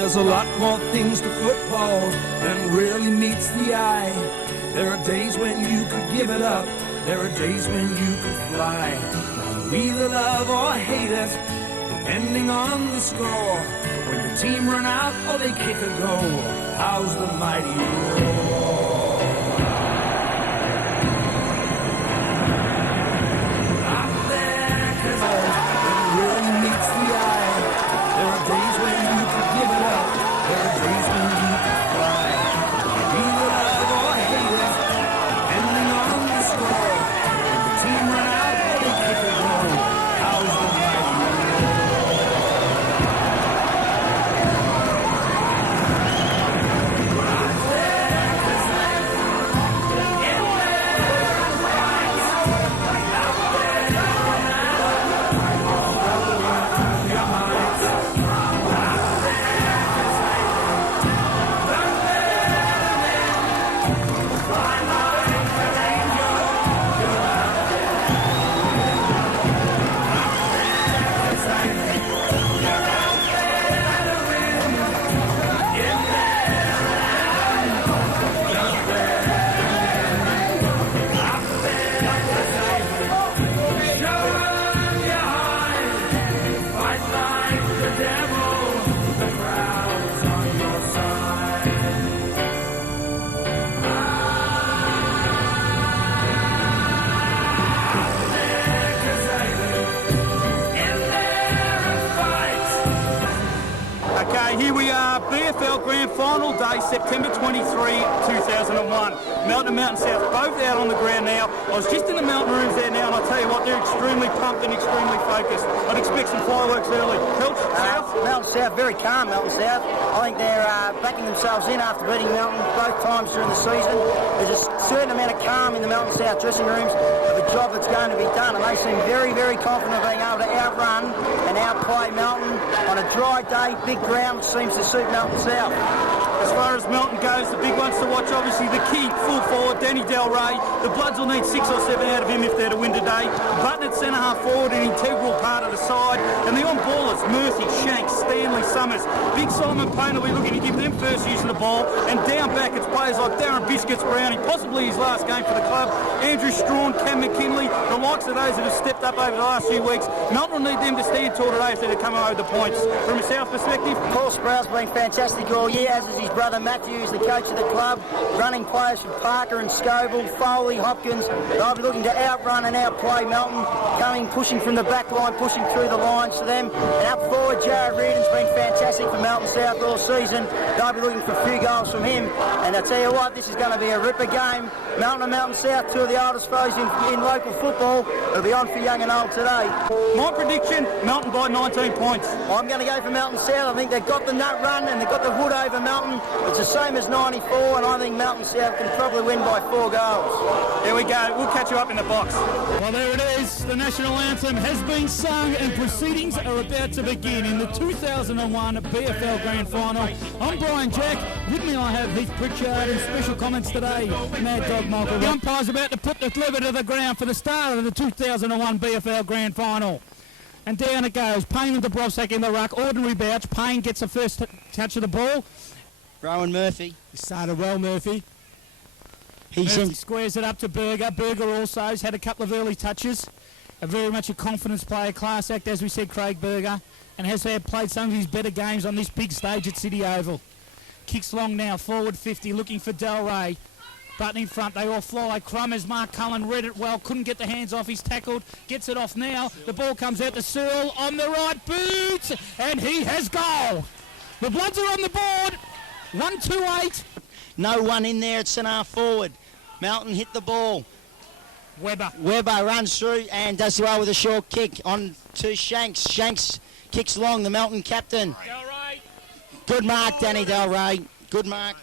There's a lot more things to football than really meets the eye. There are days when you could give it up. There are days when you could fly. You either love or hate it, depending on the score. When your team run out or they kick a goal, how's the mighty roar? Out there, 'cause it really meets the eye. There are days when you could give it up. There are days when you could fly. You either love or hate it, depending on the score. When the team run out or they kick a goal, how's the mighty roar? Out there, 'cause in there and right. Out there, your minds. Okay, here we are, BFL Grand Final Day, September 23, 2001. Melton and Melton South both out on the ground now. I was just in the Melton rooms there now, and I'll tell you what, they're extremely pumped and extremely focused. I'd expect some fireworks early. Melton South? Melton South, very calm Melton South. I think they're backing themselves in after beating Melton both times during the season. There's a certain amount of calm in the Melton South dressing rooms of a job that's going to be done, and they seem very, very confident of being able to outrun and outplay Melton on a dry day, big ground, which seems to suit Melton South. As far as Melton goes, the big ones to watch, obviously the key full forward, Danny Del Rey. The Bloods will need 6 or 7 out of him if they're to win today. Button at centre half forward, an integral part of the side. And the on-ballers, Murphy, Shanks, Stanley, Summers. Big Simon Payne will be looking to give them first use of the ball. And down back, it's players like Darren Biscuits Brownie, possibly his last game for the club. Andrew Strawn, Cam McKinley, the likes of those that have stepped up over the last few weeks. Melton will need them to stand tall today if they're to come over the points. From a South perspective, Paul Sproul's been fantastic all year, as is his brother Matthew, who's the coach of the club. Running players from Parker and Scoville, Foley, Hopkins. They'll be looking to outrun and outplay Melton, coming, pushing from the back line, pushing through the lines to them. And up forward, Jared Reardon's been fantastic for Melton South all season. They'll be looking for a few goals from him. And I tell you what, this is going to be a ripper game. Melton and Melton South, two of the oldest foes in local football. It'll be on for young and old today. my prediction, Melton by 19 points. I'm going to go for Melton South. I think they've got the nut run and they've got the wood over Melton. It's the same as 94, and I think Melton South can probably win by 4 goals. There we go. We'll catch you up in the box. Well, there it is. The national anthem has been sung and proceedings are about to begin in the 2001 BFL Grand Final. I'm Brian Jack. With me I have Heath Pritchard and special comments today, Mad Dog Michael. The umpire's about to put the lever to the ground for the start of the 2001 BFL Grand Final. And down it goes. Payne and Dubrovsek in the ruck. Ordinary bounce. Payne gets the first touch of the ball. Rowan Murphy. He started well, Murphy. Murphy squares it up to Berger. Berger also has had a couple of early touches. Very much a confidence player, class act, as we said, Craig Berger, and has played some of his better games on this big stage at City Oval. Kicks long now, forward 50, looking for Del Rey. Button in front, they all fly. Crummers, Mark Cullen read it well, couldn't get the hands off, he's tackled, gets it off now. The ball comes out to Searle on the right boot, and he has goal. The Bloods are on the board, 1-2-8. No one in there at centre forward. Melton hit the ball. Webber runs through and does well with a short kick on to Shanks. Shanks kicks long, the Melton captain. Del Rey. Good mark, Danny Del Rey. Good mark.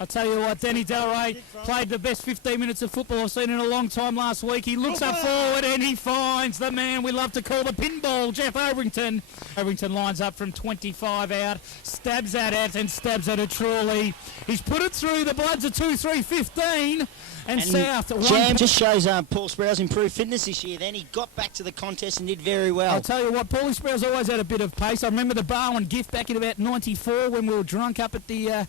I'll tell you what, Danny Delray played the best 15 minutes of football I've seen in a long time last week. He looks up forward and he finds the man we love to call the pinball, Jeff Overington. Overington lines up from 25 out, stabs at it and stabs at it truly. He's put it through. The Bloods are 2-3-15 and South. Jam just shows Paul Sproul's improved fitness this year. Then he got back to the contest and did very well. I'll tell you what, Paulie Sproul's always had a bit of pace. I remember the Barwon gift back in about 94 when we were drunk up at the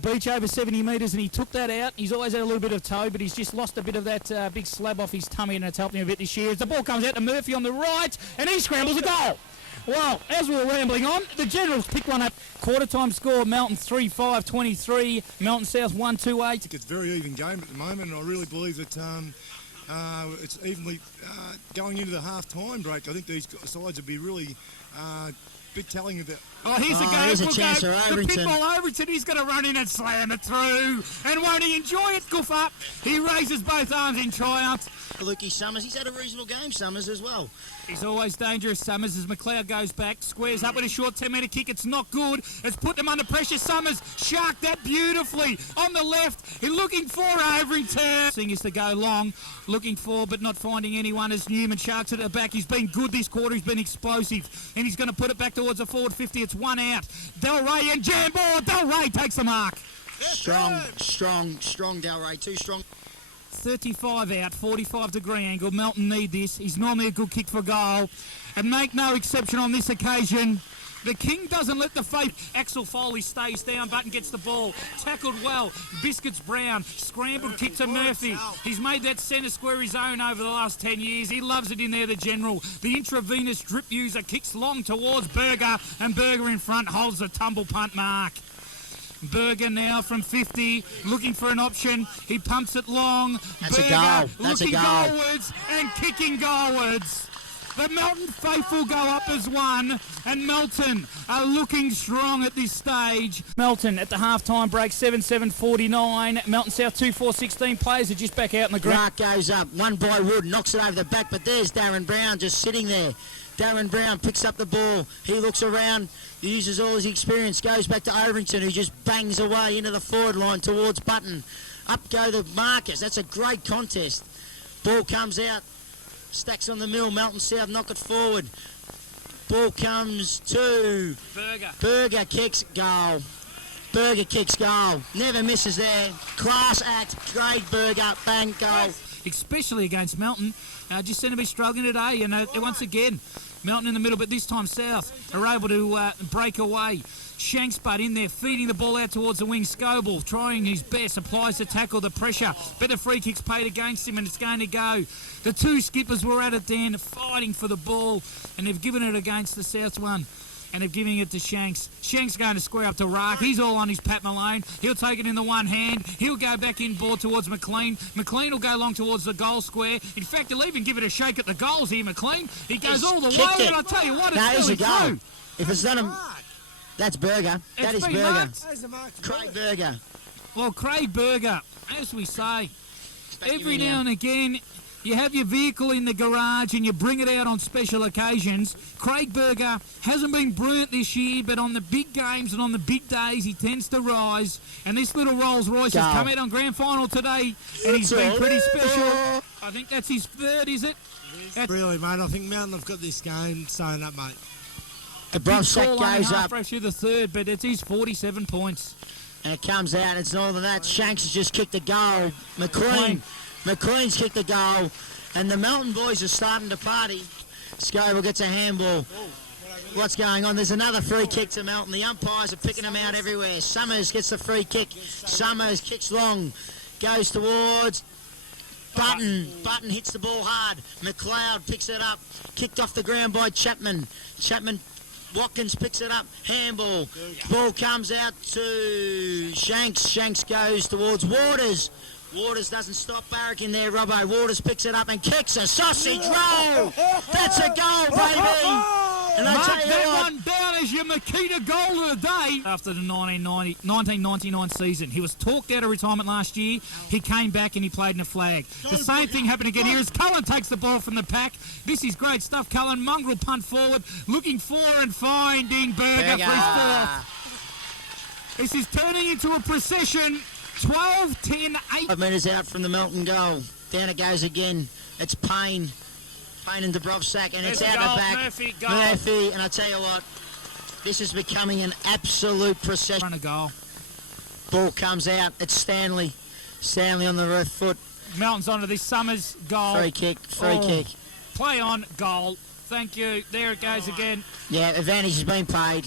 beach over 70 metres and he took that out. He's always had a little bit of toe, but he's just lost a bit of that big slab off his tummy and it's helped him a bit this year. As the ball comes out to Murphy on the right and he scrambles a goal. Well, as we were rambling on, the Generals pick one up. Quarter time score, Melton 3-5-23, Melton South 1-2-8. It's a very even game at the moment, and I really believe that it's evenly going into the half-time break. I think these sides would be really big telling of that. Oh, here's the game. Here's a chance for Overington. The pinball Overington, he's going to run in and slam it through. And won't he enjoy it, Goof up? He raises both arms in triumph. Lukey Summers, he's had a reasonable game, Summers, as well. He's always dangerous, Summers, as McLeod goes back. Squares up with a short 10-metre kick. It's not good. It's put them under pressure. Summers sharked that beautifully. On the left, he's looking for Overington. Seeing is to go long. Looking for, but not finding anyone as Newman sharks it at the back. He's been good this quarter. He's been explosive. And he's going to put it back towards the forward 50. It's one out. Delray and Jambor. Delray takes the mark. Strong Delray. Too strong. 35 out, 45-degree angle. Melton need this. He's normally a good kick for goal. And make no exception on this occasion. The King doesn't let the faith. Axel Foley stays down. Button gets the ball. Tackled well. Biscuits Brown. Scrambled kick to Murphy. He's made that centre square his own over the last 10 years. He loves it in there, the General. The intravenous drip user kicks long towards Berger. And Berger in front holds the tumble punt mark. Berger now from 50, looking for an option. He pumps it long. That's Berger a goal. That's looking a goal. goalwards and kicking goalwards. The Melton faithful go up as one, and Melton are looking strong at this stage. Melton at the half-time break, 7-7-49. Melton South 2-4-16. Players are just back out in the ground. Clark goes up, one by Wood, knocks it over the back, but there's Darren Brown just sitting there. Darren Brown picks up the ball. He looks around, uses all his experience, goes back to Overington, who just bangs away into the forward line towards Button. Up go the Marcus. That's a great contest. Ball comes out. Stacks on the mill. Melton South knock it forward. Ball comes to Berger kicks goal. Berger kicks goal. Never misses there. Class act. Great Berger. Bang goal. Especially against Melton. Just seem to be struggling today. And once again, Melton in the middle, but this time South are able to break away. Shanks butt in there, feeding the ball out towards the wing. Scoble trying his best, applies the tackle, the pressure. But the free kick's paid against him and it's going to go. The two skippers were at it then, fighting for the ball, and they've given it against the South one. And they're giving it to Shanks. Shanks going to square up to Rack. He's all on his Pat Malone. He'll take it in the one hand. He'll go back in ball towards McLean. McLean will go long towards the goal square. In fact, he'll even give it a shake at the goals here, McLean. He goes all the way, and I'll tell you what, it's really true. If it's not him, that's Berger. That is Berger. Craig Berger. Well, Craig Berger, as we say, every now and again, you have your vehicle in the garage and you bring it out on special occasions. Craig Berger hasn't been brilliant this year, but on the big games and on the big days, he tends to rise. And this little Rolls Royce has come out on grand final today, and he's been pretty special. I think that's his third, is it? Really, mate. I think Melton have got this game sewn up, mate. The Brossack goes up. Fresh the third, but it's his 47 points. And it comes out. It's more than that. Shanks has just kicked a goal. McLean's kicked the goal, and the Melton boys are starting to party. Scoble gets a handball. What's going on? There's another free kick to Melton. The umpires are picking them out everywhere. Summers gets the free kick. Summers kicks long, goes towards Button. Button hits the ball hard. McLeod picks it up. Kicked off the ground by Chapman. Watkins picks it up. Handball. Ball comes out to Shanks. Shanks goes towards Waters. Waters doesn't stop Barrack in there, Robbo. Waters picks it up and kicks a sausage roll. That's a goal, baby. And I tell you that one down as your Makita goal of the day. After the 1999 season, he was talked out of retirement last year. He came back and he played in a flag. The same thing happened again here as Cullen takes the ball from the pack. This is great stuff, Cullen. Mongrel punt forward, looking for and finding Berger for his fourth. This is turning into a procession. 12, 10, 8. 5 metres out from the Melton goal. Down it goes again. It's Payne. Payne and Dubrovsak, and it's out the back. Murphy, and I tell you what, this is becoming an absolute procession. Run a goal. Ball comes out. It's Stanley. Stanley on the left foot. Melton's onto this Summers goal. Free kick. Play on, goal. Thank you. There it goes again. Yeah, advantage has been paid.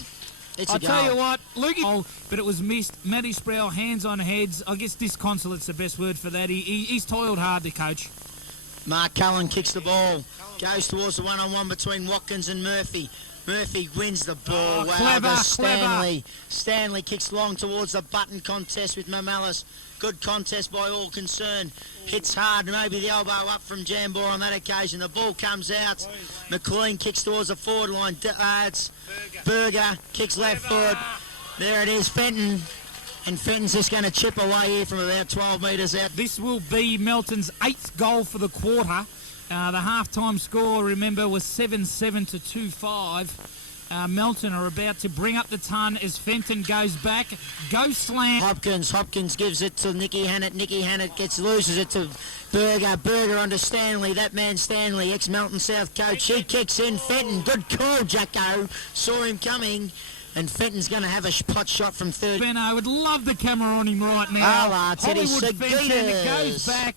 It's a goal. I'll tell you what, Lukey, but it was missed. Matty Sproul, hands on heads. I guess disconsolate's the best word for that. He's toiled hard, the coach. Mark Cullen kicks the ball. Goes towards the one-on-one between Watkins and Murphy. Murphy wins the ball. Clever. Stanley kicks long towards the button contest with Mamalis. Good contest by all concerned. Hits hard, maybe the elbow up from Jambor on that occasion. The ball comes out. McLean kicks towards the forward line. It's Berger kicks left foot. There it is, Fenton. And Fenton's just going to chip away here from about 12 metres out. This will be Melton's 8th goal for the quarter. The half-time score, remember, was 7-7 to 2-5. Melton are about to bring up the ton as Fenton goes back. Go slam. Hopkins gives it to Nicky Hannett. Nicky Hannett loses it to Berger. Berger onto Stanley. That man Stanley, ex-Melton South coach. He kicks in. Fenton, good call, Jacko. Saw him coming. And Fenton's going to have a pot shot from third. Ben, I would love the camera on him right now. Teddy Hollywood Fenton, it Seguidas. goes back.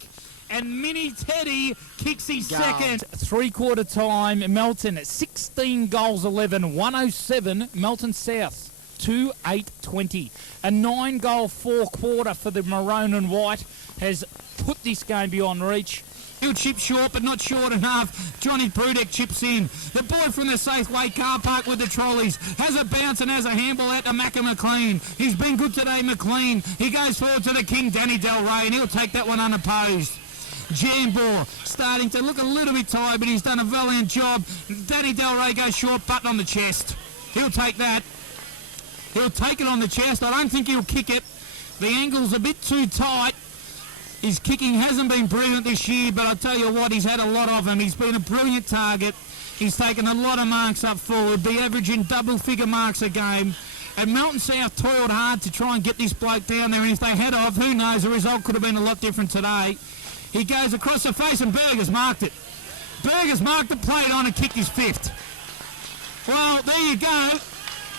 And Mini Teddy kicks his second. Three-quarter time, Melton, 16 goals, 11, 107. Melton South, 2-8-20. A 9-goal four-quarter for the maroon and white has put this game beyond reach. He'll chip short, but not short enough. Johnny Prudek chips in. The boy from the Safeway car park with the trolleys has a bounce and has a handball out to Macca McLean. He's been good today, McLean. He goes forward to the king, Danny Del Rey, and he'll take that one unopposed. Jambor starting to look a little bit tired, but he's done a valiant job. Danny Del Rey goes short, button on the chest. He'll take that. He'll take it on the chest. I don't think he'll kick it. The angle's a bit too tight. His kicking hasn't been brilliant this year, but I'll tell you what, he's had a lot of them. He's been a brilliant target. He's taken a lot of marks up forward, be averaging double-figure marks a game. And Melton South toiled hard to try and get this bloke down there, and if they had of, who knows, the result could have been a lot different today. He goes across the face and Berger's marked it. Berger's marked it, played on and kicked his fifth. Well, there you go.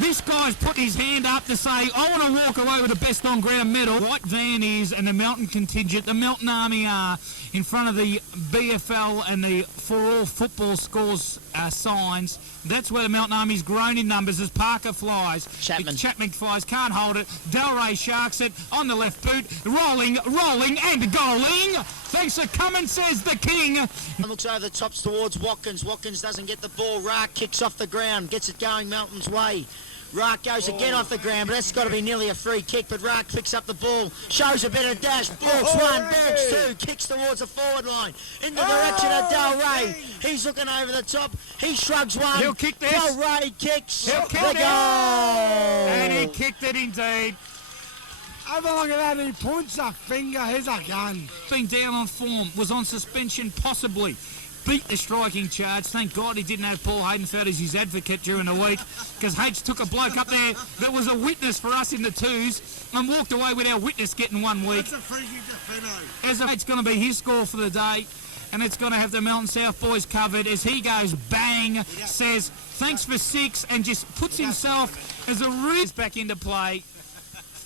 This guy's put his hand up to say, I want to walk away with the best on-ground medal. White Van is, and the Melton contingent, the Melton Army are in front of the BFL and the For All Football Scores signs. That's where the Melton Army's grown in numbers as Parker flies. Chapman flies, can't hold it. Del Rey sharks it on the left boot. Rolling, and goaling. Thanks for coming, says the king. Looks over the tops towards Watkins. Watkins doesn't get the ball. Raak kicks off the ground, gets it going Melton's way. Raak goes again off the ground, but that's got to be nearly a free kick. But Raak picks up the ball, shows a bit of dash, Burks one, Burks two, kicks towards the forward line in the direction of Del Rey. He's looking over the top. He shrugs one. He'll kick this. Del Rey kicks He'll kick the it. goal. And he kicked it indeed. Have a look at that, he points a finger, here's a gun. Been down on form, was on suspension possibly. Beat the striking charge. Thank God he didn't have Paul Haydenfeld as his advocate during the week, because H took a bloke up there that was a witness for us in the twos and walked away with our witness getting 1 week. That's a free kick to Fenno. It's going to be his score for the day, and it's going to have the Melton South boys covered as he goes bang, says thanks for 6, and just puts himself as a risk back into play.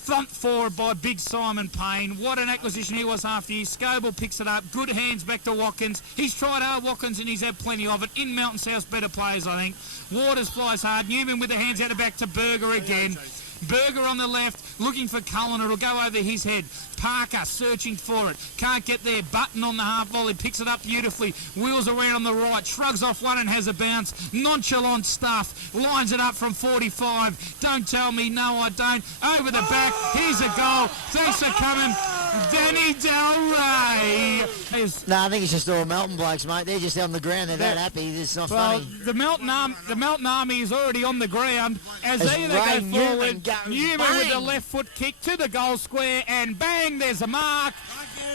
Thumped forward by big Simon Payne. What an acquisition he was after year. Scoble picks it up. Good hands back to Watkins. He's tried hard, Watkins, and he's had plenty of it. In Melton South's better players, I think. Waters flies hard. Newman with the hands out the back to Berger again. Berger on the left, looking for Cullen. It'll go over his head. Parker searching for it. Can't get there. Button on the half volley. Picks it up beautifully. Wheels around on the right. Shrugs off one and has a bounce. Nonchalant stuff. Lines it up from 45. Don't tell me, no I don't. Over the back. Here's a goal. Thanks for coming, Danny Del Rey. No, I think it's just all Melton blokes, mate. They're just on the ground. They're that happy. It's not Well, funny. the Melton Army is already on the ground as As they go Ray forward. Newman Newman with the bang. left foot kick to the goal square, and bang, there's a mark.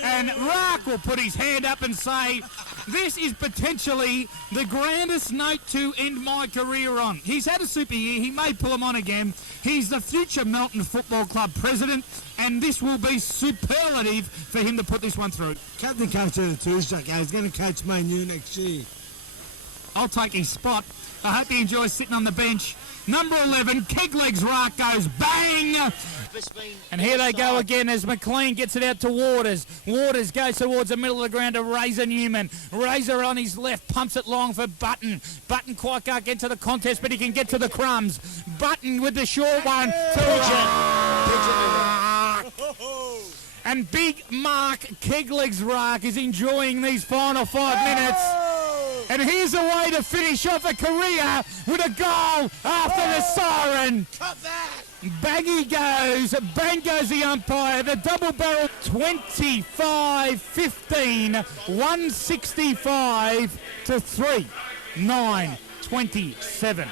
And Raak will put his hand up and say, this is potentially the grandest note to end my career on. He's had a super year. He may pull him on again. He's the future Melton Football Club president, and this will be superlative for him to put this one through. Captain coach of the Tuesday, he's going to coach Man U next year. I'll take his spot. I hope he enjoys sitting on the bench. Number 11, Keglegs Rack goes bang! And here they go again as McLean gets it out to Waters. Waters goes towards the middle of the ground to Razor Newman. Razor on his left pumps it long for Button. Button quite can't get to the contest, but he can get to the crumbs. Button with the short one. And big Mark Keglegs Rack is enjoying these final 5 minutes. And here's a way to finish off a career with a goal after the siren. Cut that! Bang he goes, bang goes the umpire, the double barrel 25-15, 165 to 3, 9-27.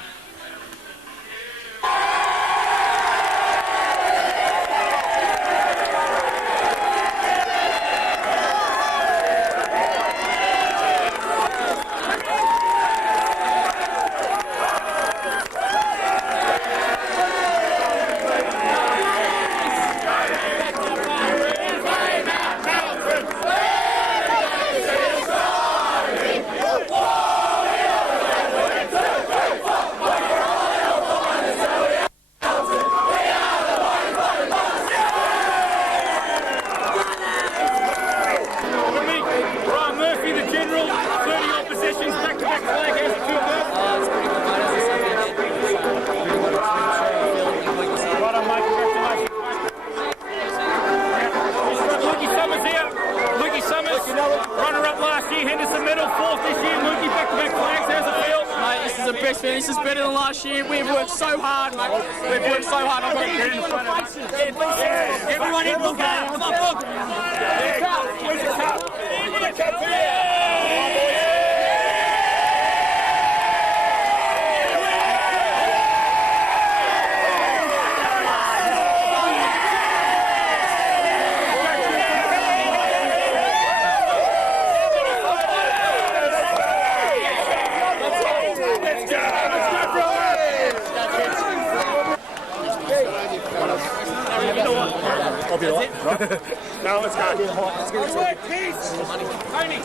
This is better than last year. We've worked so hard, mate. We've worked so hard. Everyone in the game. Come on, book. No, let's go. Peace. Tony.